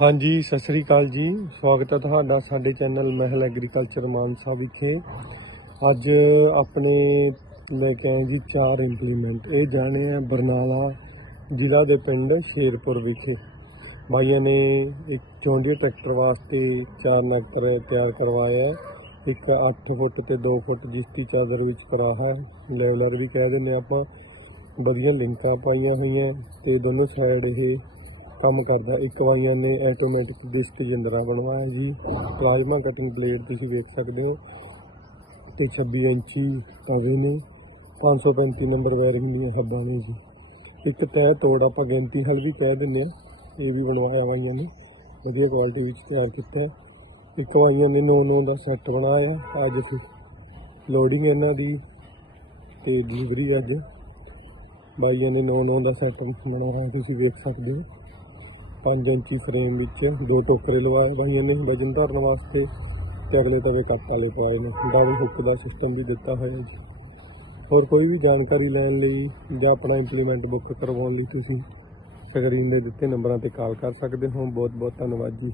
ਹਾਂਜੀ, ਸਤਿ ਸ੍ਰੀ ਅਕਾਲ ਜੀ। ਸਵਾਗਤ ਹੈ ਤੁਹਾਡਾ ਸਾਡੇ ਚੈਨਲ ਮਹਿਲ ਐਗਰੀਕਲਚਰ ਮਾਨਸਾ ਵਿਖੇ। ਅੱਜ ਆਪਣੇ ਲੈ ਕੇ ਆਏ ਜੀ ਚਾਰ ਇੰਪਲੀਮੈਂਟ ਇਹ ਜਾਣੇ ਆ ਬਰਨਾਲਾ ਜ਼ਿਲ੍ਹਾ ਦੇ ਪਿੰਡ ਸ਼ੇਰਪੁਰ ਵਿਖੇ। ਭਾਈਆਂ ਨੇ ਇੱਕ ਚੌਂਡੀ ਟਰੈਕਟਰ ਵਾਸਤੇ ਚਾਰ ਨੈਕਟਰ ਤਿਆਰ ਕਰਵਾਇਆ ਹੈ। ਇੱਕ 8 ਫੁੱਟ ਤੇ 2 ਫੁੱਟ ਜਿਸ ਦੀ ਚਾਦਰ ਵਿੱਚ ਕਰਾ ਹੈ। ਲੈਵਲਰ ਵੀ ਕਹਿ ਦਿੰਦੇ ਆਪਾਂ। ਵਧੀਆ ਲਿੰਕਾਂ ਪਾਈਆਂ ਹੋਈਆਂ ਤੇ ਦੋਨੋਂ ਸਾਈਡ ਇਹ ਕੰਮ ਕਰਦਾ। ਇੱਕ ਵਾਈਆਂ ਨੇ ਆਟੋਮੈਟਿਕ ਡਿਸਕ ਜਿੰਦਰਾ ਬਣਵਾਇਆ ਜੀ। ਪਲਾਜ਼ਮਾ ਕਟਿੰਗ ਪਲੇਟ ਤੁਸੀਂ ਵੇਖ ਸਕਦੇ ਹੋ। ਤੇ 26 ਇੰਚੀ ਤਵੇ ਨੇ। 535 ਨੰਬਰ ਵਾਇਰਿੰਗ ਦੀਆਂ ਹੱਦਾਂ ਨੇ ਜੀ। ਇੱਕ ਤੈ ਤੋੜ ਆਪਾਂ ਗਿਣਤੀ ਹਲ ਵੀ ਕਹਿ ਦਿੰਦੇ ਆ ਇਹ ਵੀ ਬਣਵਾਇਆ ਵਾਈਆਂ ਨੇ ਵਧੀਆ ਕੁਆਲਿਟੀ ਵਿੱਚ ਤਿਆਰ ਕੀਤਾ। ਇੱਕ ਵਾਈਆਂ ਨੇ 9 9 ਦਾ ਸੈੱਟ ਬਣਾਇਆ। ਅੱਜ ਫਿਰ ਲੋਡਿੰਗ ਇਹਨਾਂ ਦੀ। ਤੇ ਡਿਲੀਵਰੀ ਅੱਜ। ਬਾਈਆਂ ਨੇ 9 9 ਦਾ ਸੈੱਟ ਬਣਾਇਆ ਤੁਸੀਂ ਵੇਖ ਸਕਦੇ ਹੋ। 5 ਇੰਚੀ ਫਰੇਮ ਵਿੱਚ ਦੋ ਟੋਕਰੇ ਲਵਾ ਬਾਈਆਂ ਨੇ ਵਜਨ ਧਰਨ ਵਾਸਤੇ ਤੇ ਅਗਲੇ ਤਵੇ ਕੱਟ ਵਾਲੇ ਪਾਏ ਨੇ। ਡਬਲ ਹੁੱਕ ਦਾ ਸਿਸਟਮ ਵੀ ਦਿੱਤਾ ਹੋਇਆ ਜੀ ਹੋਰ ਕੋਈ ਵੀ ਜਾਣਕਾਰੀ ਲੈਣ ਲਈ ਜਾਂ ਆਪਣਾ ਇੰਪਲੀਮੈਂਟ ਬੁੱਕ ਕਰਵਾਉਣ ਲਈ ਤੁਸੀਂ ਸਕਰੀਨ ਦੇ ਦਿੱਤੇ ਨੰਬਰਾਂ ਤੇ ਕਾਲ ਕਰ ਸਕਦੇ ਹੋ। ਬਹੁਤ ਬਹੁਤ ਧੰਨਵਾਦ ਜੀ।